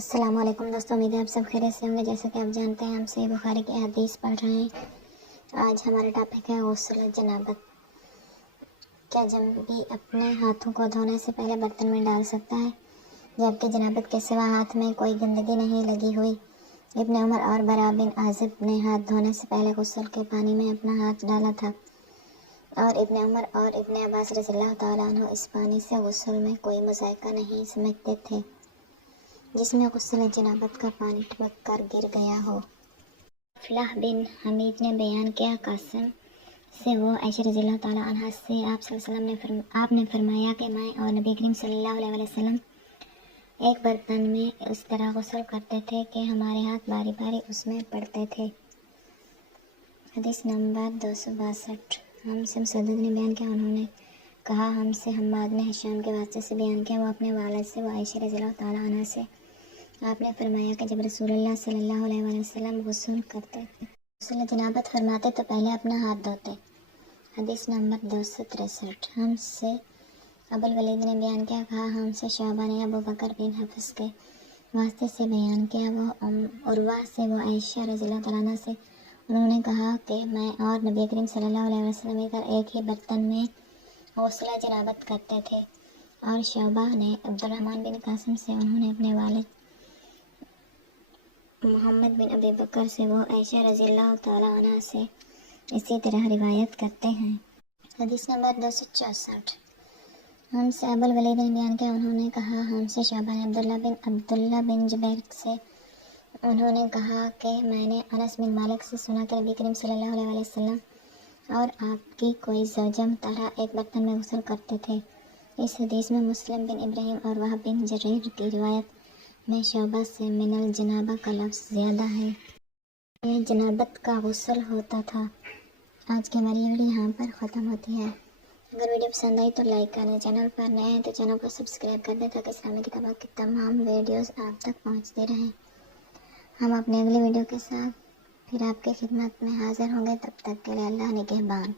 السلام علیکم دوستوں، امید ہے آپ سب خیریت سے ہوں گے۔ جیسا کہ آپ جانتے ہیں ہم صحیح بخاری کی حدیث پڑھ رہے ہیں۔ آج ہمارا ٹاپک ہے غسل جنابت۔ کیا جب بھی اپنے ہاتھوں کو دھونے سے پہلے برتن میں ڈال سکتا ہے جبکہ جنابت کے سوا ہاتھ میں کوئی گندگی نہیں لگی ہوئی؟ ابن عمر اور برا بن عازب نے ہاتھ دھونے سے پہلے غسل کے پانی میں اپنا ہاتھ ڈالا تھا، اور ابن عمر اور ابن عباس رضی اللہ تعالیٰ عنہ اس پانی سے غسل میں کوئی مذائقہ نہیں سمجھتے تھے جس میں غسل جنابت کا پانی ٹپک کر گر گیا ہو۔ فلاح بن حمید نے بیان کیا، قاسم سے وہ عائشہ رضی اللہ تعالیٰ عنہا سے آپ صلی اللہ علیہ وسلم آپ نے فرمایا کہ میں اور نبی کریم صلی اللہ علیہ وسلم ایک برتن میں اس طرح غسل کرتے تھے کہ ہمارے ہاتھ باری باری اس میں پڑتے تھے۔ حدیث نمبر 262۔ ہم سے مسدد نے بیان کیا، انہوں نے کہا ہم سے حماد نے ہشام کے واسطے سے بیان کیا، وہ اپنے والد سے، وہ عائشہ رضی اللہ تعالیٰ عنہ سے آپ نے فرمایا کہ جب رسول اللہ صلی اللہ علیہ وسلم غسل کرتے تھے، غسل جنابت فرماتے تو پہلے اپنا ہاتھ دھوتے۔ حدیث نمبر 263۔ ہم سے ابو الولید نے بیان کیا، کہا ہم سے شعبہ نے ابو بکر بن حفص کے واسطے سے بیان کیا، وہ عروہ سے، وہ عائشہ رضی اللہ تعالیٰ عنہ سے، انہوں نے کہا کہ میں اور نبی کریم صلی اللہ علیہ وسلم ایک ہی برتن میں غسل جنابت کرتے تھے۔ اور شعبہ نے عبد الرحمن بن قاسم سے، انہوں نے اپنے والد محمد بن ابی بکر سے، وہ عائشہ رضی اللہ تعالیٰ عنہ سے اسی طرح روایت کرتے ہیں۔ حدیث نمبر 264۔ ہم سے ابو الولید نے بیان کیا، انہوں نے کہا ہم سے شعبہ نے عبداللہ بن جبیر سے، انہوں نے کہا کہ میں نے انس بن مالک سے سنا کہ نبی کریم صلی اللہ علیہ وسلم اور آپ کی کوئی زوجہ مطہرہ ایک برتن میں غسل کرتے تھے۔ اس حدیث میں مسلم بن ابراہیم اور وہب بن جریر کی روایت میں شعبہ سے من الجنابہ کا لفظ زیادہ ہے۔ یہ جنابت کا غسل ہوتا تھا۔ آج کی ہماری ویڈیو یہاں پر ختم ہوتی ہے۔ اگر ویڈیو پسند آئی تو لائک کریں، چینل پر نئے ہیں تو چینل کو سبسکرائب کر دیں تاکہ اسلامی کتابوں کی تمام ویڈیوز آپ تک پہنچتی رہیں۔ ہم اپنے اگلی ویڈیو کے ساتھ پھر آپ کی خدمت میں حاضر ہوں گے، تب تک کے لیے اللہ نگہبان۔